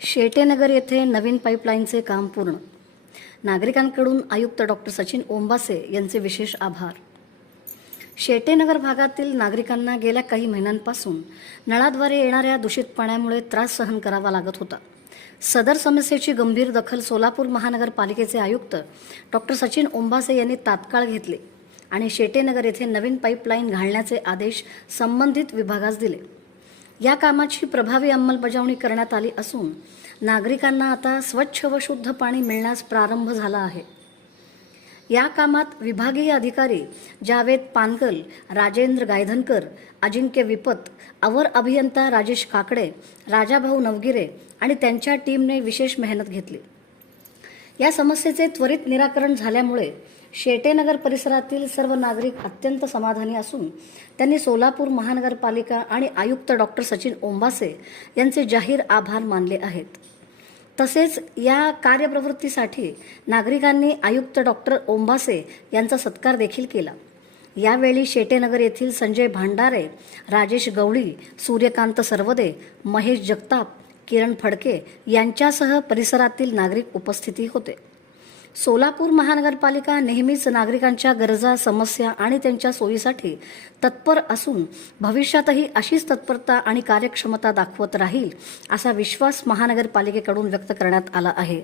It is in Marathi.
शेटेनगर येथे नवीन पाईपलाईनचे काम पूर्ण. नागरिकांकडून आयुक्त डॉक्टर सचिन ओंबासे यांचे विशेष आभार. शेटेनगर भागातील नागरिकांना गेल्या काही महिन्यांपासून नळाद्वारे येणाऱ्या दूषित पाण्यामुळे त्रास सहन करावा लागत होता. सदर समस्येची गंभीर दखल सोलापूर महानगरपालिकेचे आयुक्त डॉक्टर सचिन ओंबासे यांनी तात्काळ घेतले आणि शेटेनगर येथे नवीन पाईपलाईन घालण्याचे आदेश संबंधित विभागास दिले. या कामाची प्रभावी अंमलबजावणी करण्यात आली असून नागरिकांना आता स्वच्छ व शुद्ध पाणी मिळण्यास प्रारंभ झाला आहे. या कामात विभागीय अधिकारी जावेद पानगल राजेंद्र गायधनकर अजिंक्य विपत अवर अभियंता राजेश काकडे राजाभाऊ नवगिरे आणि त्यांच्या टीमने विशेष मेहनत घेतली. या समस्येचे त्वरित निराकरण झाल्यामुळे शेटेनगर परिसरातील सर्व नागरिक अत्यंत समाधानी असून त्यांनी सोलापूर महानगरपालिका आणि आयुक्त डॉक्टर सचिन ओंबासे यांचे जाहीर आभार मानले आहेत. तसेच या कार्यप्रवृत्तीसाठी नागरिकांनी आयुक्त डॉक्टर ओंबासे यांचा सत्कार देखील केला. यावेळी शेटेनगर येथील संजय भांडारे राजेश गवळी सूर्यकांत सरवदे महेश जगताप किरण फडके यांच्यासह परिसरातील नागरिक उपस्थिती होते. सोलापूर महानगरपालिका नेहमीच नागरिकांच्या गरजा समस्या आणि त्यांच्या सोयीसाठी तत्पर असून भविष्यातही अशीच तत्परता आणि कार्यक्षमता दाखवत राहील असा विश्वास महानगरपालिकेकडून व्यक्त करण्यात आला आहे.